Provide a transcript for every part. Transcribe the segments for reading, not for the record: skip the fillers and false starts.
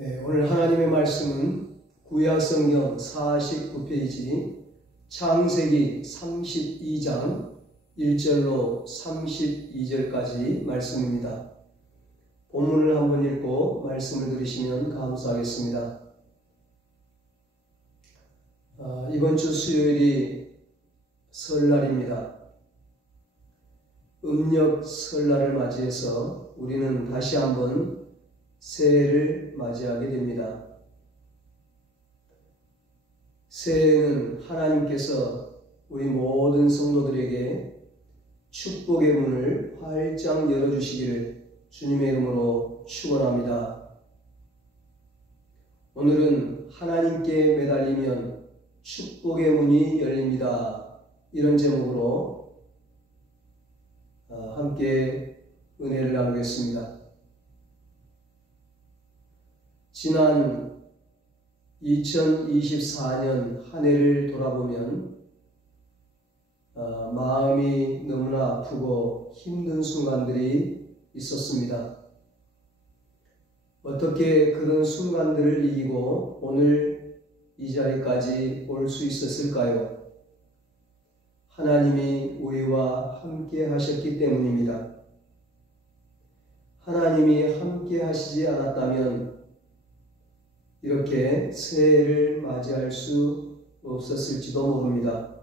네, 오늘 하나님의 말씀은 구약성경 49페이지 창세기 32장 1절로 32절까지 말씀입니다. 본문을 한번 읽고 말씀을 들으시면 감사하겠습니다. 이번 주 수요일이 설날입니다. 음력 설날을 맞이해서 우리는 다시 한번 새해를 맞이하게 됩니다. 새해는 하나님께서 우리 모든 성도들에게 축복의 문을 활짝 열어주시기를 주님의 이름으로 축원합니다. 오늘은 하나님께 매달리면 축복의 문이 열립니다. 이런 제목으로 함께 은혜를 나누겠습니다. 지난 2024년 한 해를 돌아보면 마음이 너무나 아프고 힘든 순간들이 있었습니다. 어떻게 그런 순간들을 이기고 오늘 이 자리까지 올 수 있었을까요? 하나님이 우리와 함께 하셨기 때문입니다. 하나님이 함께 하시지 않았다면 이렇게 새해를 맞이할 수 없었을지도 모릅니다.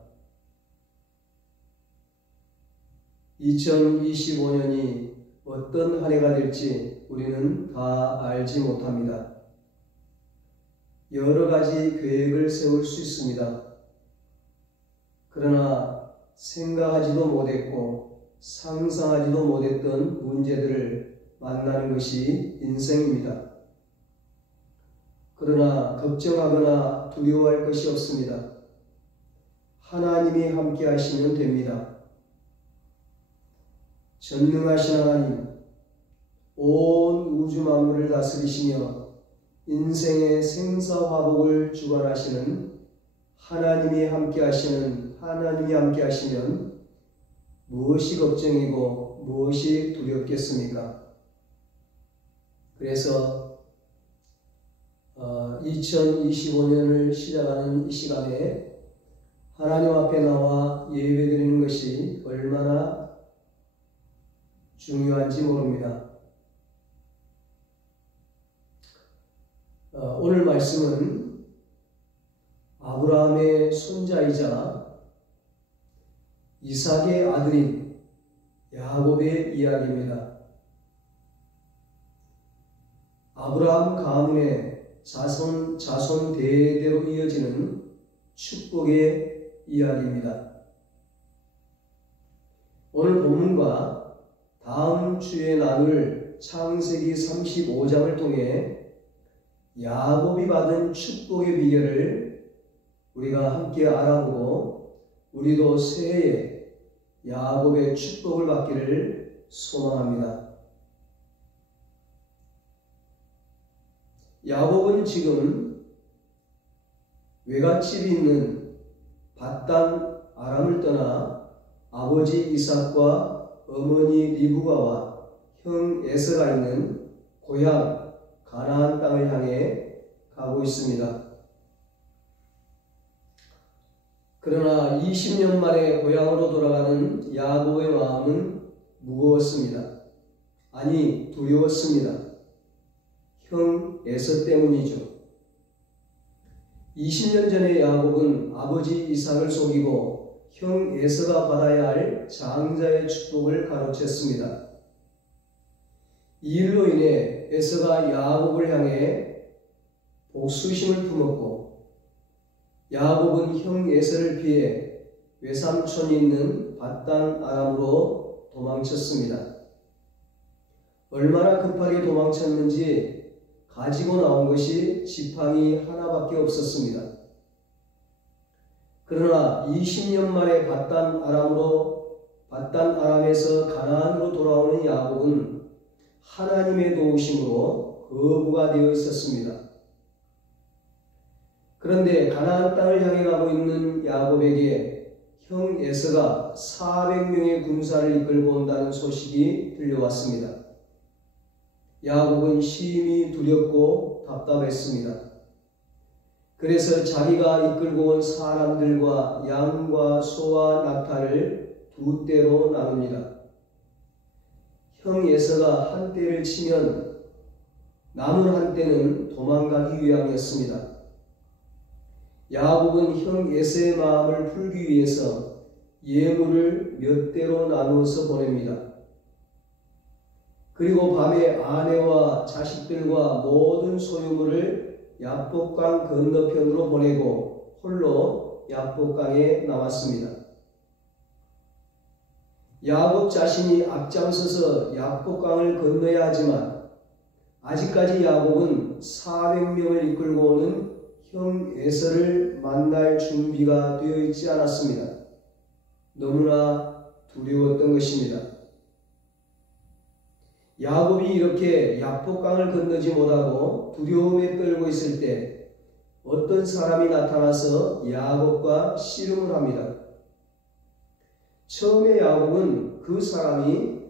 2025년이 어떤 한 해가 될지 우리는 다 알지 못합니다. 여러 가지 계획을 세울 수 있습니다. 그러나 생각하지도 못했고 상상하지도 못했던 문제들을 만나는 것이 인생입니다. 그러나 걱정하거나 두려워할 것이 없습니다. 하나님이 함께 하시면 됩니다. 전능하신 하나님, 온 우주 만물을 다스리시며 인생의 생사화복을 주관하시는 하나님이 함께 하시면 무엇이 걱정이고 무엇이 두렵겠습니까? 그래서 2025년을 시작하는 이 시간에 하나님 앞에 나와 예배드리는 것이 얼마나 중요한지 모릅니다. 오늘 말씀은 아브라함의 손자이자 이삭의 아들인 야곱의 이야기입니다. 아브라함 가문의 자손 대대로 이어지는 축복의 이야기입니다. 오늘 본문과 다음 주에 나눌 창세기 35장을 통해 야곱이 받은 축복의 비결을 우리가 함께 알아보고 우리도 새해에 야곱의 축복을 받기를 소망합니다. 야곱은 지금 외갓집이 있는 밧단 아람을 떠나 아버지 이삭과 어머니 리브가와 형 에서가 있는 고향 가나안 땅을 향해 가고 있습니다. 그러나 20년 만에 고향으로 돌아가는 야곱의 마음은 무거웠습니다. 아니, 두려웠습니다. 형 에서 때문이죠. 20년 전에 야곱은 아버지 이삭을 속이고 형 에서가 받아야 할 장자의 축복을 가로챘습니다. 이 일로 인해 에서가 야곱을 향해 복수심을 품었고 야곱은 형 에서를 피해 외삼촌이 있는 밧단 아람으로 도망쳤습니다. 얼마나 급하게 도망쳤는지 가지고 나온 것이 지팡이 하나밖에 없었습니다. 그러나 20년 만에 밧단 아람에서 가나안으로 돌아오는 야곱은 하나님의 도우심으로 거부가 되어 있었습니다. 그런데 가나안 땅을 향해 가고 있는 야곱에게 형 에서가 400명의 군사를 이끌고 온다는 소식이 들려왔습니다. 야곱은 심히 두렵고 답답했습니다. 그래서 자기가 이끌고 온 사람들과 양과 소와 낙타를 두 떼로 나눕니다. 형 에서가 한 떼를 치면 남은 한 떼는 도망가기 위함이었습니다. 야곱은 형 에서의 마음을 풀기 위해서 예물을 몇 떼로 나누어서 보냅니다. 그리고 밤에 아내와 자식들과 모든 소유물을 야복강 건너편으로 보내고 홀로 야복강에 남았습니다. 야곱 자신이 앞장서서 야복강을 건너야 하지만 아직까지 야곱은 400명을 이끌고 오는 형 에서를 만날 준비가 되어 있지 않았습니다. 너무나 두려웠던 것입니다. 야곱이 이렇게 야복강을 건너지 못하고 두려움에 떨고 있을 때 어떤 사람이 나타나서 야곱과 씨름을 합니다. 처음에 야곱은 그 사람이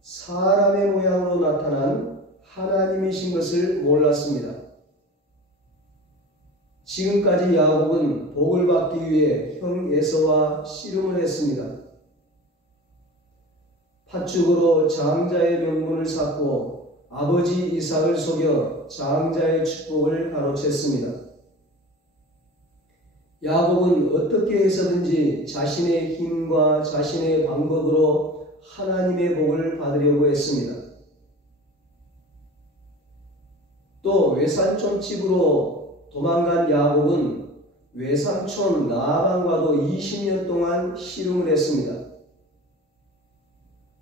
사람의 모양으로 나타난 하나님이신 것을 몰랐습니다. 지금까지 야곱은 복을 받기 위해 형 에서와 씨름을 했습니다. 팥죽으로 장자의 명분을 쌓고 아버지 이삭을 속여 장자의 축복을 가로챘습니다. 야곱은 어떻게 해서든지 자신의 힘과 자신의 방법으로 하나님의 복을 받으려고 했습니다. 또 외삼촌 집으로 도망간 야곱은 외삼촌 라반과도 20년 동안 씨름을 했습니다.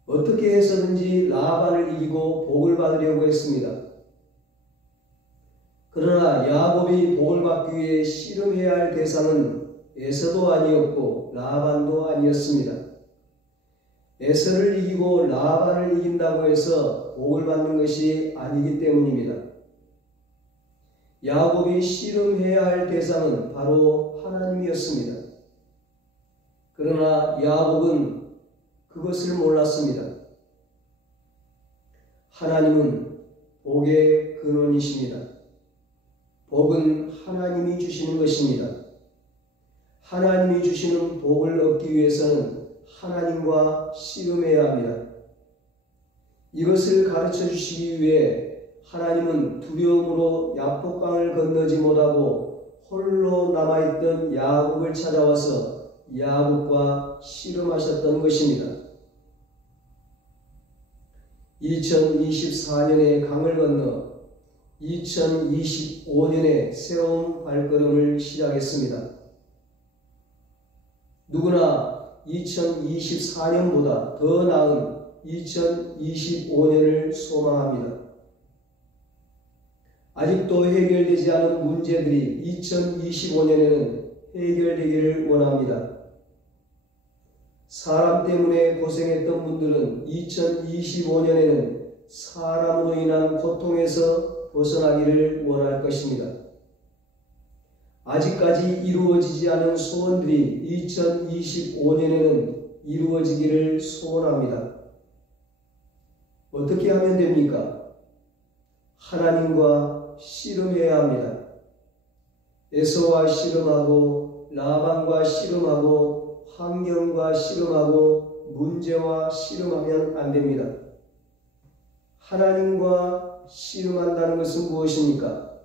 어떻게 해서든지 라반을 이기고 복을 받으려고 했습니다. 그러나 야곱이 복을 받기 위해 씨름해야 할 대상은 에서도 아니었고 라반도 아니었습니다. 에서를 이기고 라반을 이긴다고 해서 복을 받는 것이 아니기 때문입니다. 야곱이 씨름해야 할 대상은 바로 하나님이었습니다. 그러나 야곱은 그것을 몰랐습니다. 하나님은 복의 근원이십니다. 복은 하나님이 주시는 것입니다. 하나님이 주시는 복을 얻기 위해서는 하나님과 씨름해야 합니다. 이것을 가르쳐 주시기 위해 하나님은 두려움으로 야복강을 건너지 못하고 홀로 남아있던 야곱을 찾아와서 야곱과 씨름하셨던 것입니다. 2024년에 강을 건너 2025년에 새로운 발걸음을 시작했습니다. 누구나 2024년보다 더 나은 2025년을 소망합니다. 아직도 해결되지 않은 문제들이 2025년에는 해결되기를 원합니다. 사람 때문에 고생했던 분들은 2025년에는 사람으로 인한 고통에서 벗어나기를 원할 것입니다. 아직까지 이루어지지 않은 소원들이 2025년에는 이루어지기를 소원합니다. 어떻게 하면 됩니까? 하나님과 씨름해야 합니다. 에서와 씨름하고 라반과 씨름하고 환경과 씨름하고 문제와 씨름하면 안 됩니다. 하나님과 씨름한다는 것은 무엇입니까?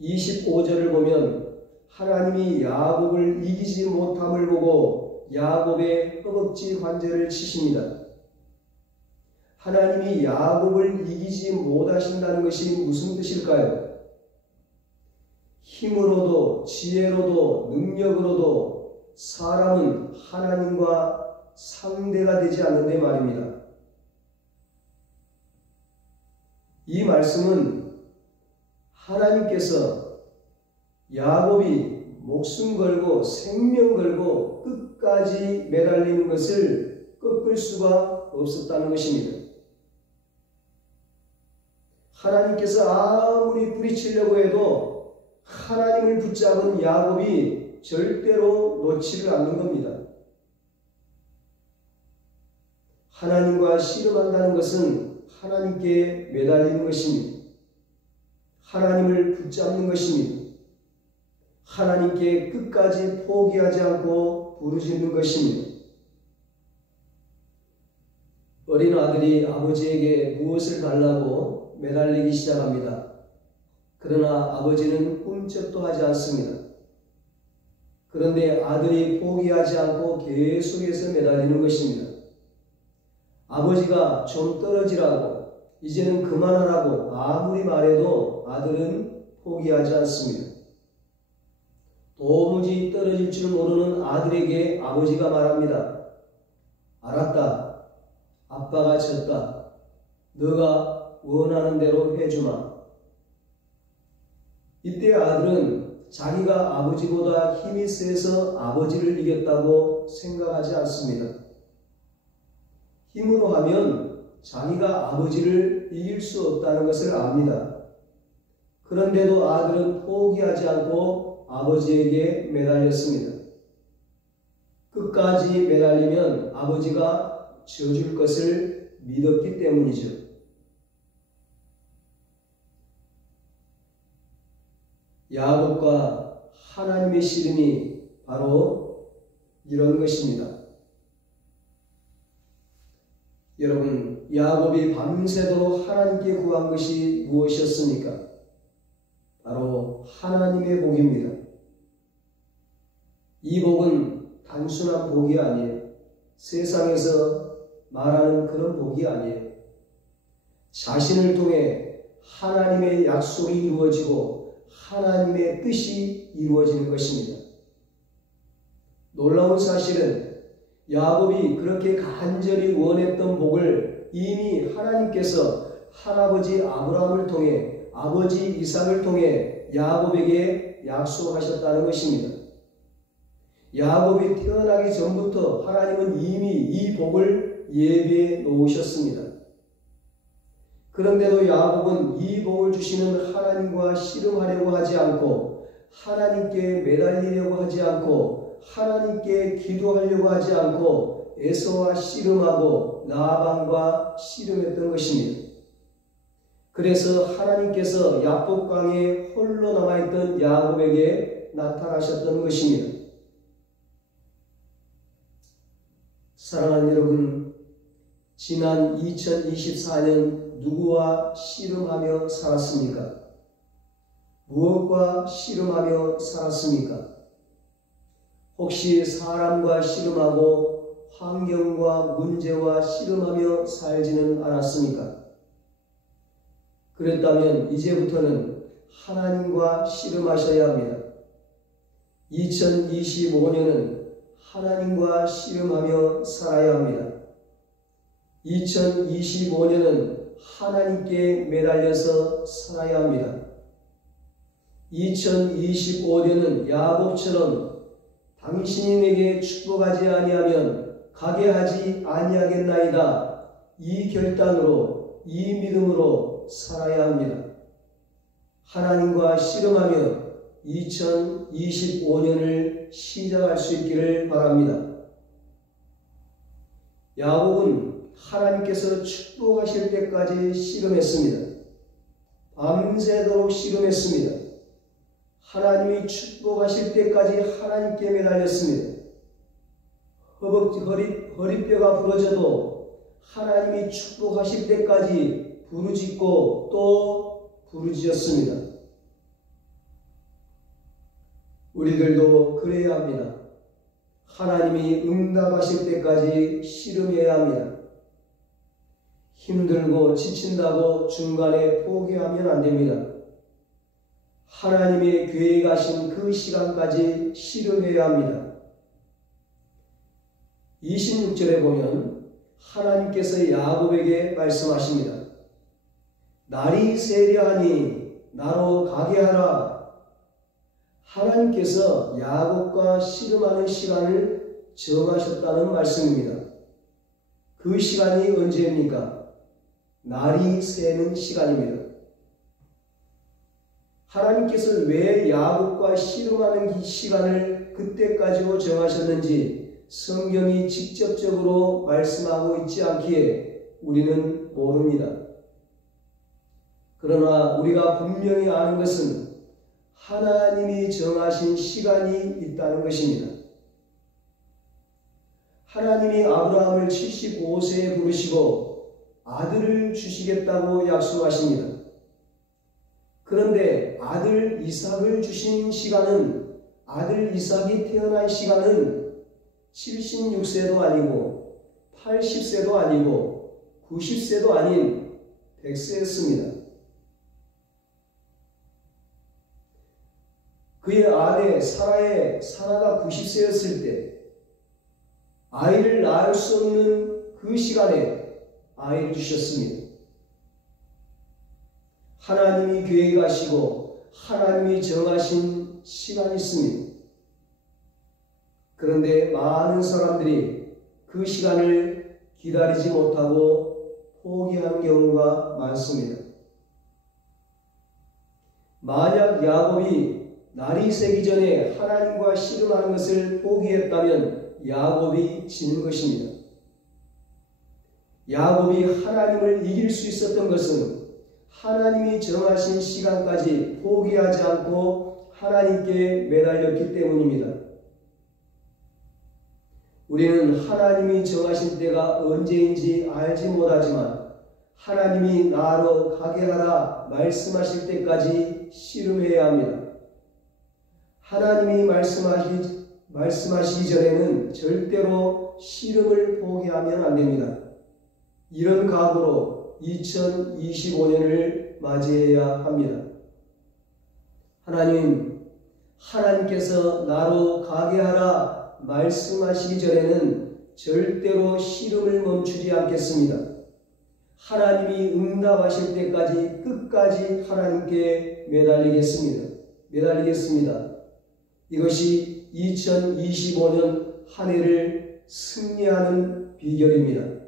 25절을 보면 하나님이 야곱을 이기지 못함을 보고 야곱의 허벅지 관절을 치십니다. 하나님이 야곱을 이기지 못하신다는 것이 무슨 뜻일까요? 힘으로도 지혜로도 능력으로도 사람은 하나님과 상대가 되지 않는데 말입니다. 이 말씀은 하나님께서 야곱이 목숨 걸고 생명 걸고 끝까지 매달리는 것을 꺾을 수가 없었다는 것입니다. 하나님께서 아무리 뿌리치려고 해도 하나님을 붙잡은 야곱이 절대로 놓지를 않는 겁니다. 하나님과 씨름한다는 것은 하나님께 매달리는 것입니다. 하나님을 붙잡는 것입니다. 하나님께 끝까지 포기하지 않고 부르짖는 것입니다. 어린 아들이 아버지에게 무엇을 달라고 매달리기 시작합니다. 그러나 아버지는 꿈쩍도 하지 않습니다. 그런데 아들이 포기하지 않고 계속해서 매달리는 것입니다. 아버지가 좀 떨어지라고, 이제는 그만하라고 아무리 말해도 아들은 포기하지 않습니다. 도무지 떨어질 줄 모르는 아들에게 아버지가 말합니다. 알았다. 아빠가 졌다. 너가 원하는 대로 해주마. 이때 아들은 자기가 아버지보다 힘이 세서 아버지를 이겼다고 생각하지 않습니다. 힘으로 하면 자기가 아버지를 이길 수 없다는 것을 압니다. 그런데도 아들은 포기하지 않고 아버지에게 매달렸습니다. 끝까지 매달리면 아버지가 져줄 것을 믿었기 때문이죠. 야곱과 하나님의 씨름이 바로 이런 것입니다. 여러분, 야곱이 밤새도록 하나님께 구한 것이 무엇이었습니까? 바로 하나님의 복입니다. 이 복은 단순한 복이 아니에요. 세상에서 말하는 그런 복이 아니에요. 자신을 통해 하나님의 약속이 이루어지고 하나님의 뜻이 이루어지는 것입니다. 놀라운 사실은 야곱이 그렇게 간절히 원했던 복을 이미 하나님께서 할아버지 아브라함을 통해 아버지 이삭을 통해 야곱에게 약속하셨다는 것입니다. 야곱이 태어나기 전부터 하나님은 이미 이 복을 예비해 놓으셨습니다. 그런데도 야곱은 이 복을 주시는 하나님과 씨름하려고 하지 않고 하나님께 매달리려고 하지 않고 하나님께 기도하려고 하지 않고 에서와 씨름하고 라반과 씨름했던 것입니다. 그래서 하나님께서 야복강에 홀로 남아있던 야곱에게 나타나셨던 것입니다. 사랑하는 여러분, 지난 2024년 누구와 씨름하며 살았습니까? 무엇과 씨름하며 살았습니까? 혹시 사람과 씨름하고 환경과 문제와 씨름하며 살지는 않았습니까? 그랬다면 이제부터는 하나님과 씨름하셔야 합니다. 2025년은 하나님과 씨름하며 살아야 합니다. 2025년은 하나님께 매달려서 살아야 합니다. 2025년은 야곱처럼 당신이 내게 축복하지 아니하면 가게 하지 아니하겠나이다. 이 결단으로, 이 믿음으로 살아야 합니다. 하나님과 씨름하며 2025년을 시작할 수 있기를 바랍니다. 야곱은 하나님께서 축복하실 때까지 씨름했습니다. 밤새도록 씨름했습니다. 하나님이 축복하실 때까지 하나님께 매달렸습니다. 허리뼈가 부러져도 하나님이 축복하실 때까지 부르짖고 또 부르짖었습니다. 우리들도 그래야 합니다. 하나님이 응답하실 때까지 씨름해야 합니다. 힘들고 지친다고 중간에 포기하면 안 됩니다. 하나님의 계획하신 그 시간까지 씨름해야 합니다. 26절에 보면 하나님께서 야곱에게 말씀하십니다. 날이 세려하니 나로 가게 하라. 하나님께서 야곱과 씨름하는 시간을 정하셨다는 말씀입니다. 그 시간이 언제입니까? 날이 새는 시간입니다. 하나님께서 왜 야곱과 씨름하는 시간을 그때까지로 정하셨는지 성경이 직접적으로 말씀하고 있지 않기에 우리는 모릅니다. 그러나 우리가 분명히 아는 것은 하나님이 정하신 시간이 있다는 것입니다. 하나님이 아브라함을 75세에 부르시고 아들을 주시겠다고 약속하십니다. 그런데 아들 이삭을 주신 시간은, 아들 이삭이 태어난 시간은 76세도 아니고 80세도 아니고 90세도 아닌 100세였습니다. 그의 아내 사라가 90세였을 때 아이를 낳을 수 없는 그 시간에 아이를 주셨습니다. 하나님이 계획하시고 하나님이 정하신 시간이 있습니다. 그런데 많은 사람들이 그 시간을 기다리지 못하고 포기하는 경우가 많습니다. 만약 야곱이 날이 새기 전에 하나님과 씨름하는 것을 포기했다면 야곱이 지는 것입니다. 야곱이 하나님을 이길 수 있었던 것은 하나님이 정하신 시간까지 포기하지 않고 하나님께 매달렸기 때문입니다. 우리는 하나님이 정하신 때가 언제인지 알지 못하지만 하나님이 나로 가게 하라 말씀하실 때까지 씨름해야 합니다. 하나님이 말씀하시기 전에는 절대로 씨름을 포기하면 안 됩니다. 이런 각오로 2025년을 맞이해야 합니다. 하나님께서 나로 가게 하라 말씀하시기 전에는 절대로 씨름을 멈추지 않겠습니다. 하나님이 응답하실 때까지 끝까지 하나님께 매달리겠습니다. 이것이 2025년 한 해를 승리하는 비결입니다.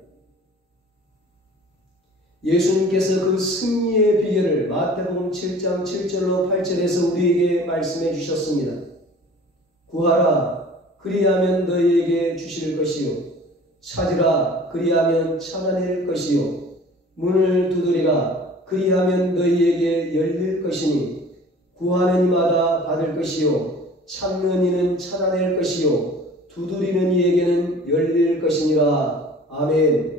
예수님께서 그 승리의 비결을 마태복음 7장 7절로 8절에서 우리에게 말씀해 주셨습니다. 구하라, 그리하면 너희에게 주실 것이요. 찾으라, 그리하면 찾아낼 것이요. 문을 두드리라, 그리하면 너희에게 열릴 것이니 구하는 이마다 받을 것이요. 찾는 이는 찾아낼 것이요. 두드리는 이에게는 열릴 것이니라. 아멘.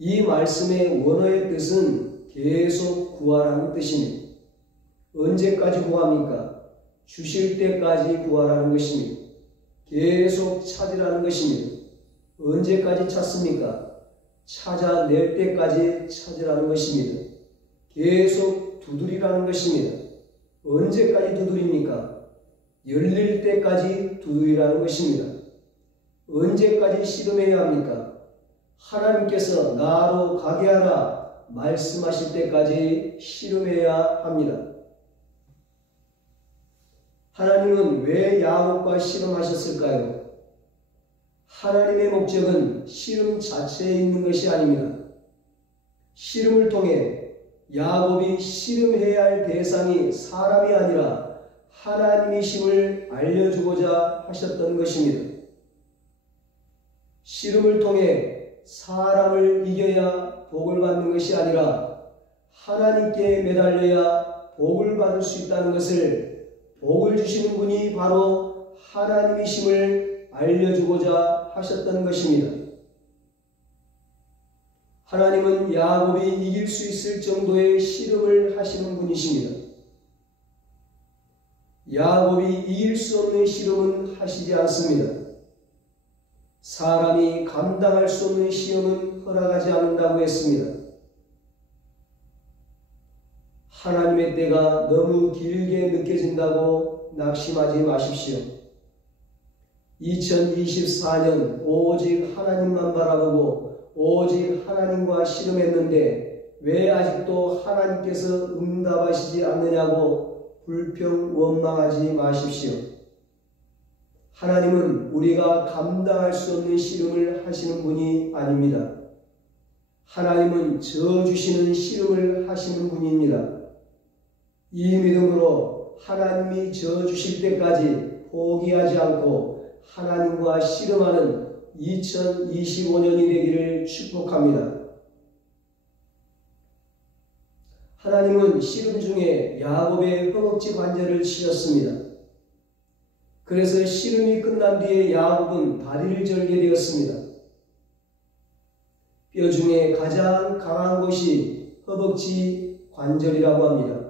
이 말씀의 원어의 뜻은 계속 구하라는 뜻입니다. 언제까지 구합니까? 주실 때까지 구하라는 것입니다. 계속 찾으라는 것입니다. 언제까지 찾습니까? 찾아낼 때까지 찾으라는 것입니다. 계속 두드리라는 것입니다. 언제까지 두드립니까? 열릴 때까지 두드리라는 것입니다. 언제까지 씨름해야 합니까? 하나님께서 나로 가게 하라 말씀하실 때까지 씨름해야 합니다. 하나님은 왜 야곱과 씨름하셨을까요? 하나님의 목적은 씨름 자체에 있는 것이 아닙니다. 씨름을 통해 야곱이 씨름해야 할 대상이 사람이 아니라 하나님이심을 알려주고자 하셨던 것입니다. 씨름을 통해 사람을 이겨야 복을 받는 것이 아니라 하나님께 매달려야 복을 받을 수 있다는 것을, 복을 주시는 분이 바로 하나님이심을 알려주고자 하셨던 것입니다. 하나님은 야곱이 이길 수 있을 정도의 씨름을 하시는 분이십니다. 야곱이 이길 수 없는 씨름은 하시지 않습니다. 사람이 감당할 수 없는 시험은 허락하지 않는다고 했습니다. 하나님의 때가 너무 길게 느껴진다고 낙심하지 마십시오. 2024년 오직 하나님만 바라보고 오직 하나님과 씨름했는데 왜 아직도 하나님께서 응답하시지 않느냐고 불평 원망하지 마십시오. 하나님은 우리가 감당할 수 없는 씨름을 하시는 분이 아닙니다. 하나님은 저 주시는 씨름을 하시는 분입니다. 이 믿음으로 하나님이 저 주실 때까지 포기하지 않고 하나님과 씨름하는 2025년이 되기를 축복합니다. 하나님은 씨름 중에 야곱의 허벅지 관절을 치셨습니다. 그래서 씨름이 끝난 뒤에 야곱은 다리를 절게 되었습니다. 뼈 중에 가장 강한 곳이 허벅지 관절이라고 합니다.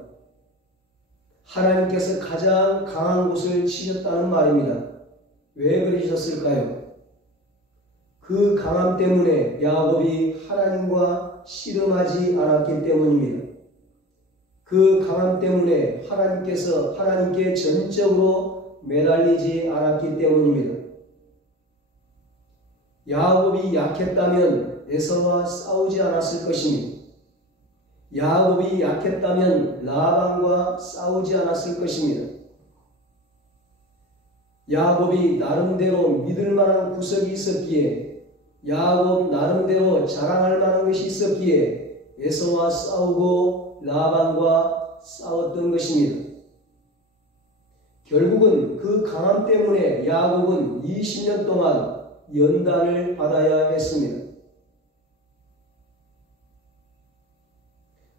하나님께서 가장 강한 곳을 치셨다는 말입니다. 왜 그러셨을까요? 그 강함 때문에 야곱이 하나님과 씨름하지 않았기 때문입니다. 그 강함 때문에 하나님께 전적으로 매달리지 않았기 때문입니다. 야곱이 약했다면 에서와 싸우지 않았을 것입니다. 야곱이 약했다면 라반과 싸우지 않았을 것입니다. 야곱이 나름대로 믿을 만한 구석이 있었기에, 야곱 나름대로 자랑할 만한 것이 있었기에 에서와 싸우고 라반과 싸웠던 것입니다. 결국은 그 강함 때문에 야곱은 20년 동안 연단을 받아야 했습니다.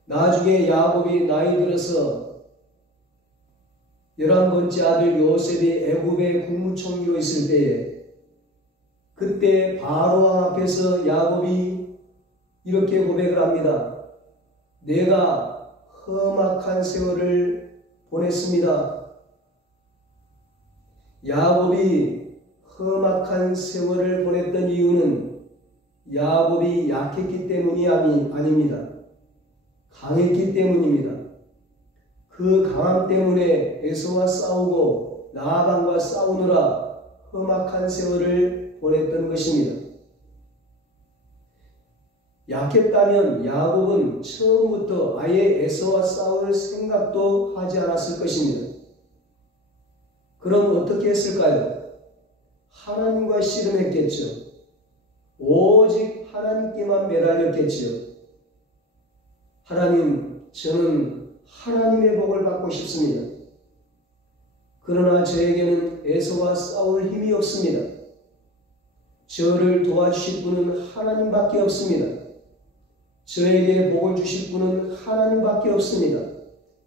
나중에 야곱이 나이 들어서 11번째 아들 요셉이 애굽의 국무총리로 있을 때에, 그때 바로왕 앞에서 야곱이 이렇게 고백을 합니다. 내가 험악한 세월을 보냈습니다. 야곱이 험악한 세월을 보냈던 이유는 야곱이 약했기 때문이 아닙니다. 강했기 때문입니다. 그 강함 때문에 에서와 싸우고 라반과 싸우느라 험악한 세월을 보냈던 것입니다. 약했다면 야곱은 처음부터 아예 에서와 싸울 생각도 하지 않았을 것입니다. 그럼 어떻게 했을까요? 하나님과 씨름했겠죠. 오직 하나님께만 매달렸겠지요. 하나님, 저는 하나님의 복을 받고 싶습니다. 그러나 저에게는 에서와 싸울 힘이 없습니다. 저를 도와주실 분은 하나님밖에 없습니다. 저에게 복을 주실 분은 하나님밖에 없습니다.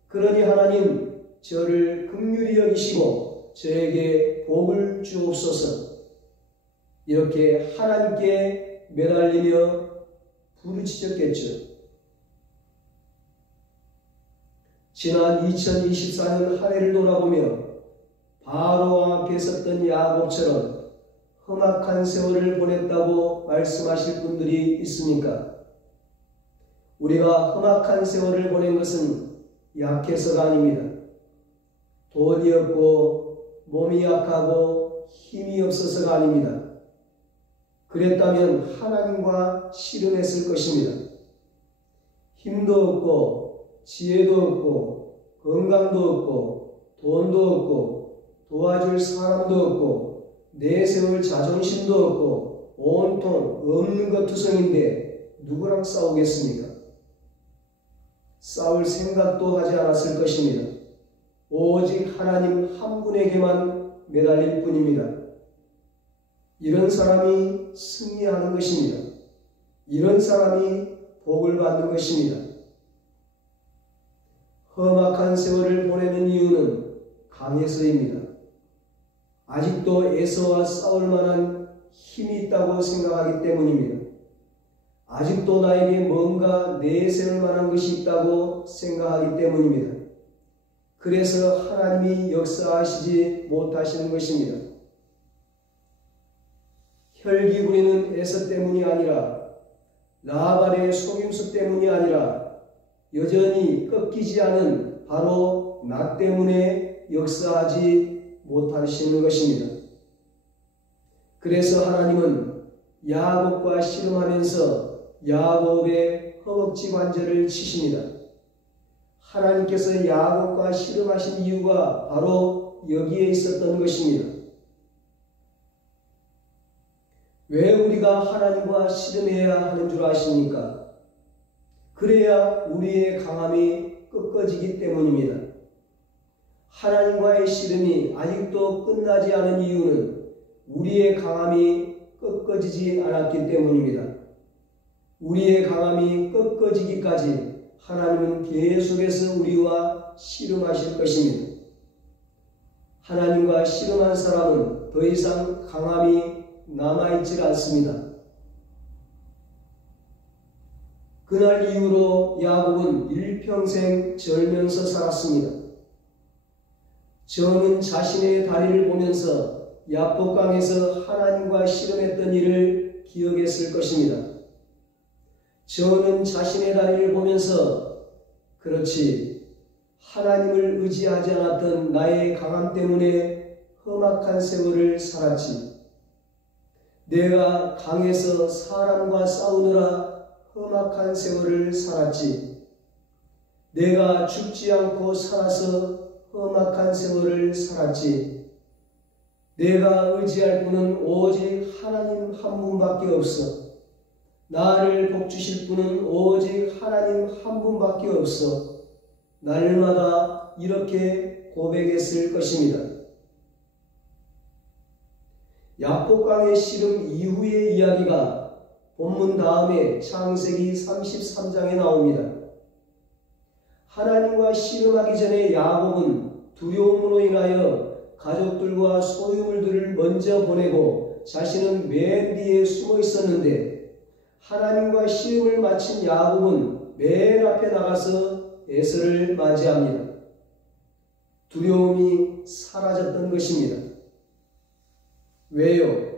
그러니 하나님, 저를 긍휼히 여기시고 저에게 복을 주옵소서. 이렇게 하나님께 매달리며 부르짖었겠죠. 지난 2024년 한 해를 돌아보며 바로왕 앞에 섰던 야곱처럼 험악한 세월을 보냈다고 말씀하실 분들이 있습니까? 우리가 험악한 세월을 보낸 것은 약해서가 아닙니다. 돈이 없고 몸이 약하고 힘이 없어서가 아닙니다. 그랬다면 하나님과 씨름했을 것입니다. 힘도 없고 지혜도 없고 건강도 없고 돈도 없고 도와줄 사람도 없고 내세울 자존심도 없고 온통 없는 것 투성인데 누구랑 싸우겠습니까? 싸울 생각도 하지 않았을 것입니다. 오직 하나님 한 분에게만 매달릴 뿐입니다. 이런 사람이 승리하는 것입니다. 이런 사람이 복을 받는 것입니다. 험악한 세월을 보내는 이유는 강해서입니다. 아직도 에서와 싸울 만한 힘이 있다고 생각하기 때문입니다. 아직도 나에게 뭔가 내세울 만한 것이 있다고 생각하기 때문입니다. 그래서 하나님이 역사하시지 못하시는 것입니다. 혈기 부리는 에서 때문이 아니라, 라반의 속임수 때문이 아니라 여전히 꺾이지 않은 바로 나 때문에 역사하지 못하시는 것입니다. 그래서 하나님은 야곱과 씨름하면서 야곱의 허벅지 관절을 치십니다. 하나님께서 야곱과 씨름하신 이유가 바로 여기에 있었던 것입니다. 왜 우리가 하나님과 씨름해야 하는 줄 아십니까? 그래야 우리의 강함이 꺾어지기 때문입니다. 하나님과의 씨름이 아직도 끝나지 않은 이유는 우리의 강함이 꺾어지지 않았기 때문입니다. 우리의 강함이 꺾어지기까지 하나님은 계속해서 우리와 씨름하실 것입니다. 하나님과 씨름한 사람은 더 이상 강함이 남아있질 않습니다. 그날 이후로 야곱은 일평생 절면서 살았습니다. 저는 자신의 다리를 보면서 야복강에서 하나님과 씨름했던 일을 기억했을 것입니다. 저는 자신의 다리를 보면서 그렇지, 하나님을 의지하지 않았던 나의 강함 때문에 험악한 세월을 살았지. 내가 강에서 사람과 싸우느라 험악한 세월을 살았지. 내가 죽지 않고 살아서 험악한 세월을 살았지. 내가 의지할 분은 오직 하나님 한 분밖에 없어. 나를 복주실 분은 오직 하나님 한 분밖에 없어. 날마다 이렇게 고백했을 것입니다. 야복강의 씨름 이후의 이야기가 본문 다음에 창세기 33장에 나옵니다. 하나님과 씨름하기 전에 야곱은 두려움으로 인하여 가족들과 소유물들을 먼저 보내고 자신은 맨 뒤에 숨어 있었는데, 하나님과 씨름을 마친 야곱은 맨 앞에 나가서 에서를 맞이합니다. 두려움이 사라졌던 것입니다. 왜요?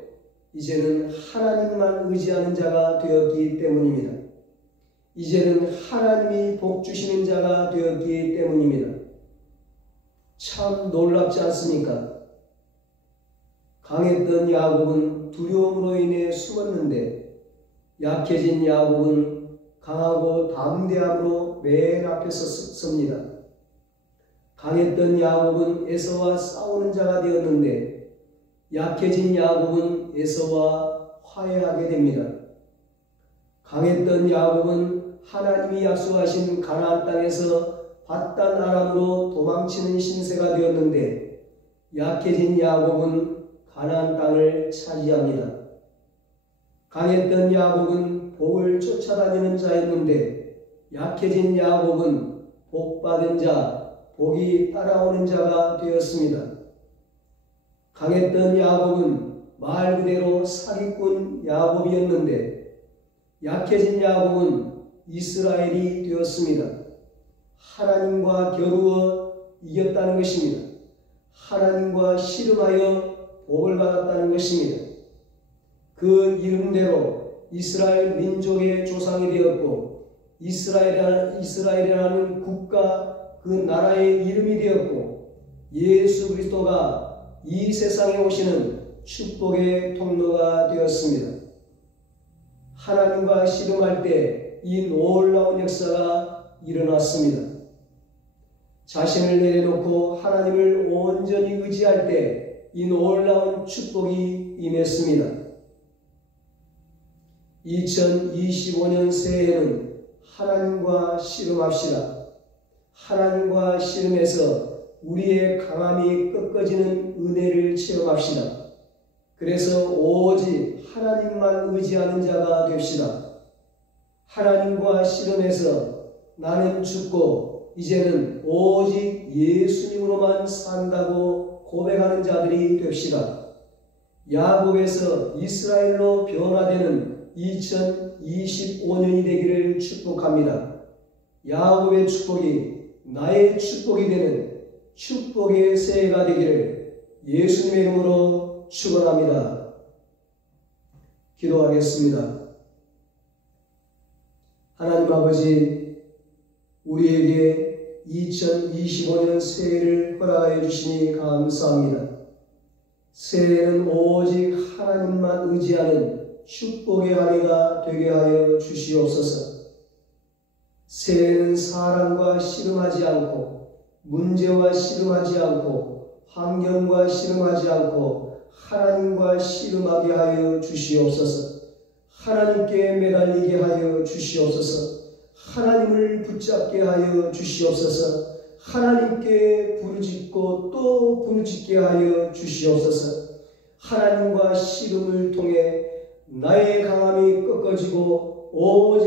이제는 하나님만 의지하는 자가 되었기 때문입니다. 이제는 하나님이 복주시는 자가 되었기 때문입니다. 참 놀랍지 않습니까? 강했던 야곱은 두려움으로 인해 숨었는데, 약해진 야곱은 강하고 담대함으로 맨 앞에 섭니다. 강했던 야곱은 에서와 싸우는 자가 되었는데, 약해진 야곱은 에서와 화해하게 됩니다. 강했던 야곱은 하나님이 약속하신 가나안 땅에서 밧단 아람으로 도망치는 신세가 되었는데, 약해진 야곱은 가나안 땅을 차지합니다. 강했던 야곱은 복을 쫓아다니는 자였는데, 약해진 야곱은 복받은 자, 복이 따라오는 자가 되었습니다. 강했던 야곱은 말 그대로 사기꾼 야곱이었는데, 약해진 야곱은 이스라엘이 되었습니다. 하나님과 겨루어 이겼다는 것입니다. 하나님과 씨름하여 복을 받았다는 것입니다. 그 이름대로 이스라엘 민족의 조상이 되었고, 이스라엘이라는 국가, 그 나라의 이름이 되었고, 예수 그리스도가 이 세상에 오시는 축복의 통로가 되었습니다. 하나님과 씨름할 때 이 놀라운 역사가 일어났습니다. 자신을 내려놓고 하나님을 온전히 의지할 때 이 놀라운 축복이 임했습니다. 2025년 새해에는 하나님과 씨름합시다. 하나님과 씨름해서 우리의 강함이 꺾어지는 은혜를 체험합시다. 그래서 오직 하나님만 의지하는 자가 됩시다. 하나님과 씨름해서 나는 죽고 이제는 오직 예수님으로만 산다고 고백하는 자들이 됩시다. 야곱에서 이스라엘로 변화되는 2025년이 되기를 축복합니다. 야곱의 축복이 나의 축복이 되는 축복의 새해가 되기를 예수님의 이름으로 축원합니다. 기도하겠습니다. 하나님 아버지, 우리에게 2025년 새해를 허락하여 주시니 감사합니다. 새해는 오직 하나님만 의지하는 축복의 한 해가 되게 하여 주시옵소서. 새해는 사람과 씨름하지 않고, 문제와 씨름하지 않고, 환경과 씨름하지 않고 하나님과 씨름하게 하여 주시옵소서. 하나님께 매달리게 하여 주시옵소서. 하나님을 붙잡게 하여 주시옵소서. 하나님께 부르짖고 또 부르짖게 하여 주시옵소서. 하나님과 씨름을 통해 나의 강함이 꺾어지고 오직